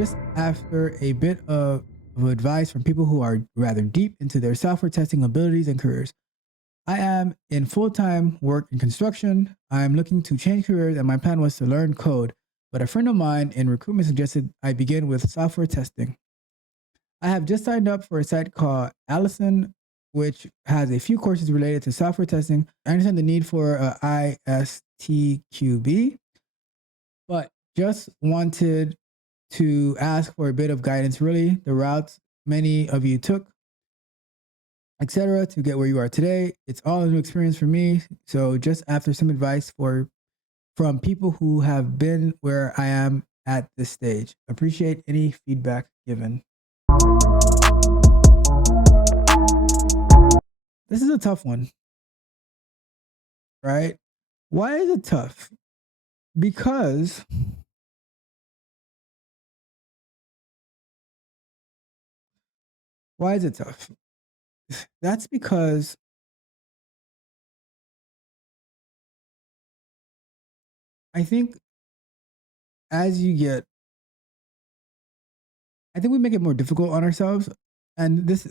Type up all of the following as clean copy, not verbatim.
just after a bit of advice from people who are rather deep into their software testing abilities and careers. I am in full time work in construction. I'm looking to change careers, and my plan was to learn code. But a friend of mine in recruitment suggested I begin with software testing. I have just signed up for a site called Allison, which has a few courses related to software testing. I understand the need for ISTQB, but just wanted to ask for a bit of guidance, really, the routes many of you took, etc., to get where you are today. It's all a new experience for me. So just after some advice for from people who have been where I am at this stage. Appreciate any feedback given. This is a tough one, right? Why is it tough? Because why is it tough? That's because I think as you get, I think we make it more difficult on ourselves, and this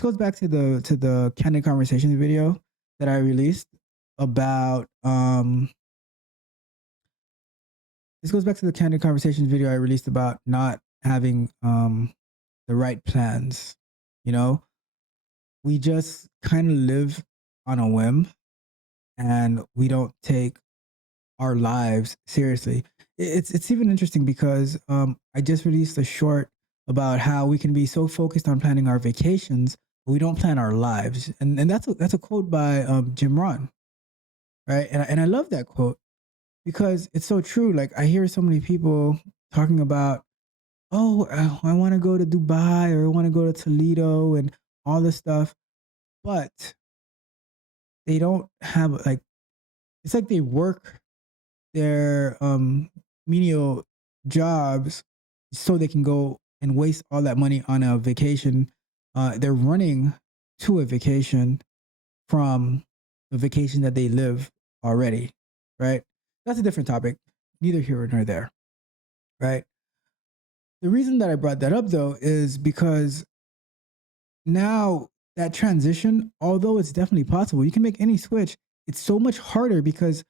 goes back to the candid conversations video that I released about this goes back to the candid conversations video I released about not having the right plans. You know, we just kind of live on a whim and we don't take our lives seriously. It's even interesting because I just released a short about how we can be so focused on planning our vacations, but we don't plan our lives. And that's a quote by Jim Rohn, right? And I love that quote because it's so true. Like I hear so many people talking about, oh, I want to go to Dubai or I want to go to Toledo and all this stuff, but they don't have like it's like they work their menial jobs so they can go and waste all that money on a vacation. They're running to a vacation from the vacation that they live already, right? That's a different topic. Neither here nor there, right? The reason that I brought that up though is because now that transition, although it's definitely possible, you can make any switch. It's so much harder because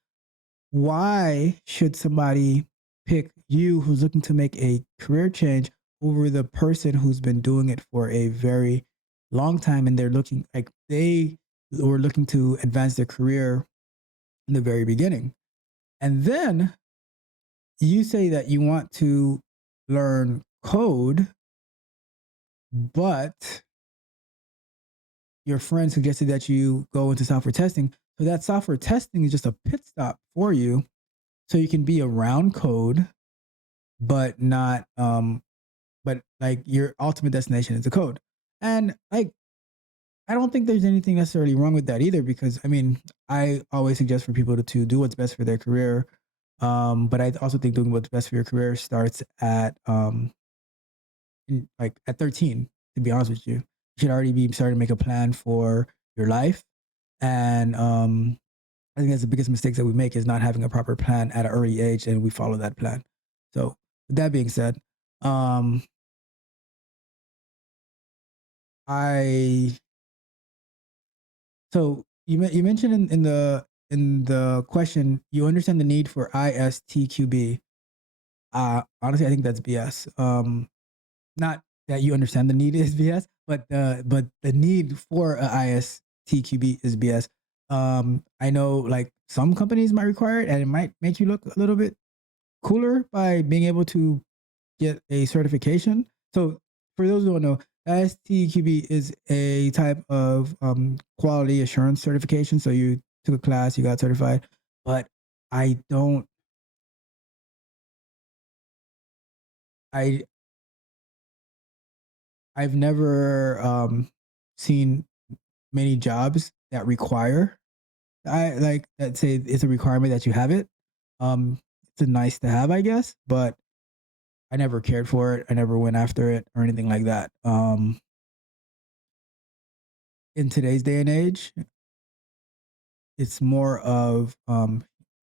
why should somebody pick you who's looking to make a career change over the person who's been doing it for a very long time and they're looking like they were looking to advance their career in the very beginning. And then you say that you want to learn code, but your friend suggested that you go into software testing. So that software testing is just a pit stop for you so you can be around code but not but like your ultimate destination is the code. And like I don't think there's anything necessarily wrong with that either because I mean, I always suggest for people to do what's best for their career. But I also think doing what's best for your career starts at like at 13, to be honest with you. You should already be starting to make a plan for your life. And I think that's the biggest mistake that we make is not having a proper plan at an early age and we follow that plan. So with that being said, um I so you mentioned in the question you understand the need for ISTQB. Honestly, I think that's BS. Not that you understand the need is BS, but the need for a ISTQB is BS. I know like some companies might require it, and it might make you look a little bit cooler by being able to get a certification. So for those who don't know, STQB is a type of quality assurance certification. So you took a class, you got certified, but I don't, I, I've never seen many jobs that require, I like that say it's a requirement that you have it. It's a nice to have, I guess, but I never cared for it. I never went after it or anything like that. In today's day and age, it's more of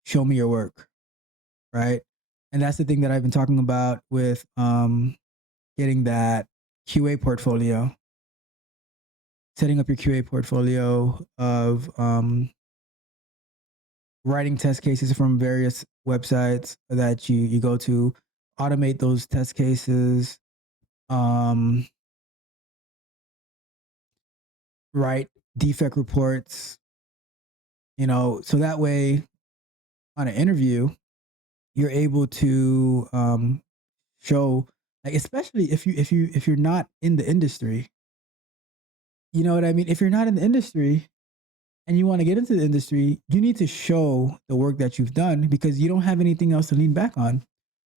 show me your work, right? And that's the thing that I've been talking about with getting that QA portfolio, setting up your QA portfolio of writing test cases from various websites that you go to, automate those test cases, um, write defect reports, so that way on an interview, you're able to show, like, especially if you're not in the industry, you know what I mean? If you're not in the industry and you want to get into the industry, you need to show the work that you've done because you don't have anything else to lean back on.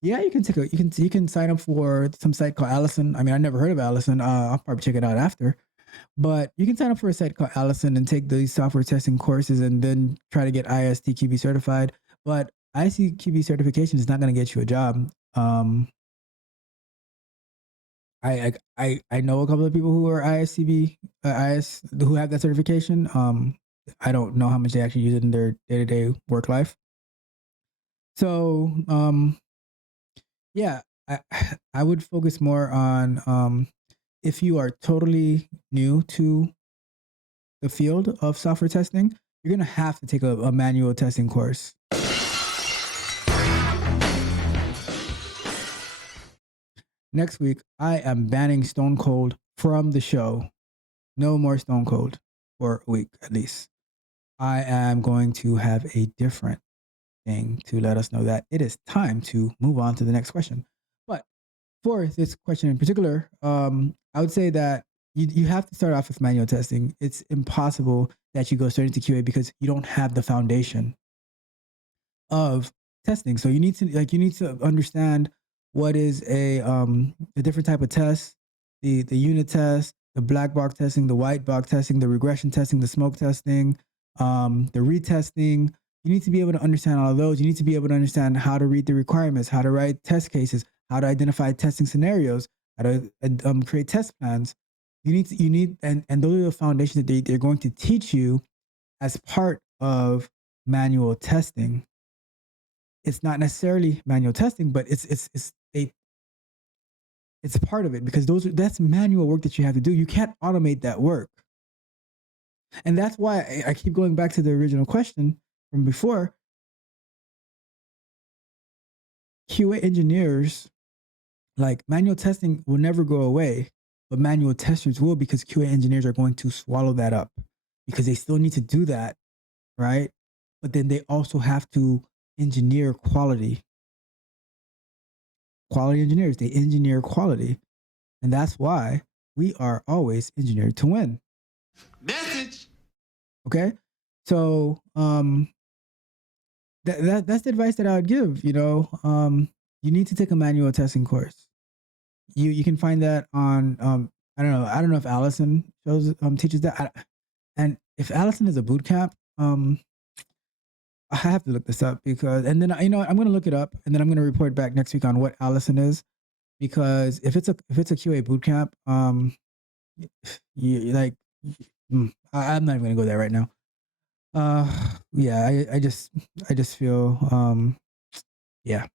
Yeah, you can sign up for some site called Allison. I mean, I never heard of Allison. I'll probably check it out after. But you can sign up for a site called Allison and take these software testing courses and then try to get ISTQB certified. But ISTQB certification is not going to get you a job. I know a couple of people who are ISCB IS who have that certification. I don't know how much they actually use it in their day to day work life. So yeah, I I would focus more on if you are totally new to the field of software testing, you're gonna have to take a manual testing course. Next week, I am banning Stone Cold from the show. No more Stone Cold for a week at least. I am going to have a different thing to let us know that it is time to move on to the next question. But for this question in particular, I would say that you have to start off with manual testing. It's impossible that you go straight into QA because you don't have the foundation of testing. So you need to understand what is a different type of test, the unit test, the black box testing, the white box testing, the regression testing, the smoke testing, the retesting. You need to be able to understand all of those. You need to be able to understand how to read the requirements, how to write test cases, how to identify testing scenarios, how to create test plans. And those are the foundations that they're going to teach you as part of manual testing. It's not necessarily manual testing, but it's a part of it because that's manual work that you have to do. You can't automate that work. And that's why I keep going back to the original question from before. QA engineers, like, manual testing will never go away, but manual testers will, because QA engineers are going to swallow that up because they still need to do that, right? But then they also have to engineer quality. Quality engineers, they engineer quality. And that's why we are always engineered to win. Message. Okay. So that's the advice that I would give. You need to take a manual testing course. You can find that on I don't know if Allison teaches that. And if Allison is a boot camp, I have to look this up because, and then I'm going to look it up and then I'm going to report back next week on what Allison is, because if it's a QA boot camp, you like, I'm not even going to go there right now. Yeah, I just feel, yeah.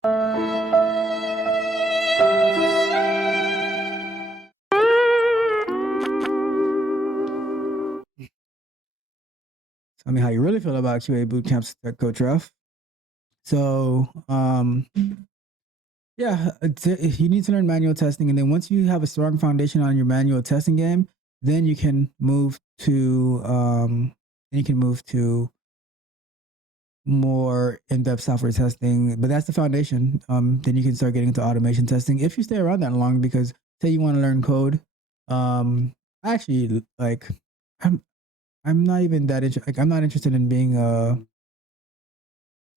Tell me how you really feel about QA boot camps, Coach Ruff. So, yeah, you need to learn manual testing, and then once you have a strong foundation on your manual testing game, then you can move to more in-depth software testing. But that's the foundation. Then you can start getting into automation testing if you stay around that long. Because say you want to learn code, actually, like, I'm not even that like, I'm not interested in being a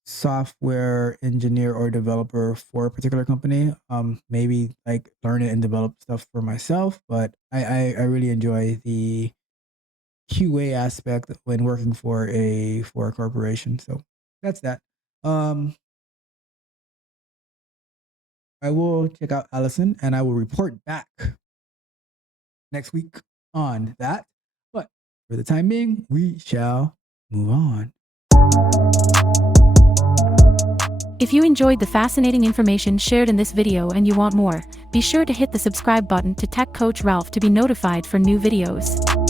software engineer or developer for a particular company. Maybe like learn it and develop stuff for myself, but I really enjoy the QA aspect when working for a corporation. So that's that. I will check out Allison and I will report back next week on that. But for the time being, we shall move on. If you enjoyed the fascinating information shared in this video and you want more, be sure to hit the subscribe button to Tech Coach Ralph to be notified for new videos.